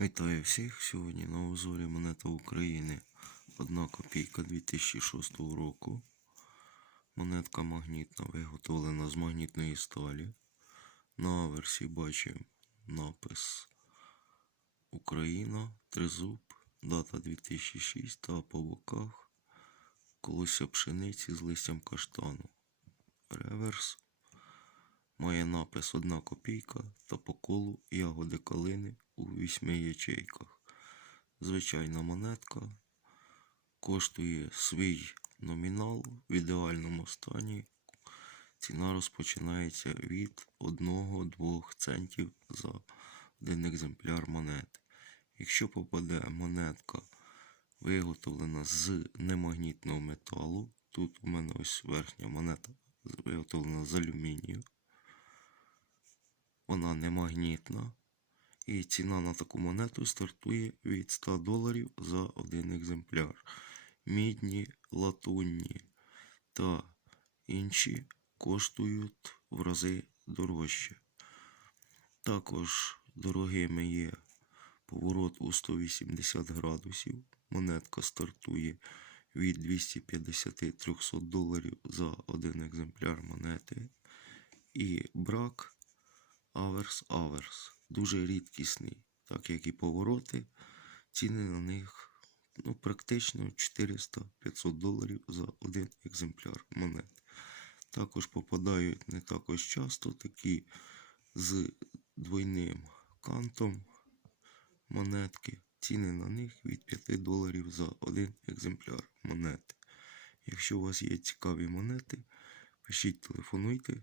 Вітаю всіх! Сьогодні на обзорі монета України 1 копійка 2006 року. Монетка магнітна, виготовлена з магнітної сталі. На аверсі бачимо напис Україна, тризуб, дата 2006 та по боках колося пшениці з листям каштану. Реверс має напис 1 копійка та по колу ягоди калини у вісьми ячейках. Звичайна монетка коштує свій номінал в ідеальному стані. Ціна розпочинається від 1-2 центів за один екземпляр монети. Якщо попаде монетка виготовлена з немагнітного металу, тут у мене ось верхня монета виготовлена з алюмінію, вона не магнітна. І ціна на таку монету стартує від 100 доларів за один екземпляр. Мідні, латунні та інші коштують в рази дорожче. Також дорогими є поворот у 180 градусів. Монетка стартує від 250-300 доларів за один екземпляр монети. І брак аверс-аверс. Дуже рідкісний, так як і повороти. Ціни на них ну, практично 400-500 доларів за один екземпляр монет. Також попадають не також часто такі з двойним кантом монетки. Ціни на них від 5 доларів за один екземпляр монети. Якщо у вас є цікаві монети, пишіть, телефонуйте.